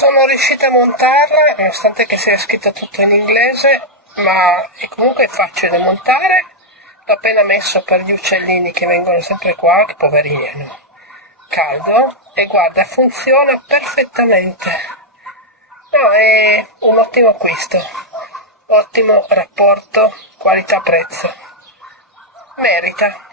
sono riuscita a montarla, nonostante che sia scritto tutto in inglese, ma è comunque facile da montare. L'ho appena messo per gli uccellini che vengono sempre qua, che poverini hanno caldo, e guarda, funziona perfettamente. No, è un ottimo acquisto, ottimo rapporto qualità-prezzo, merita.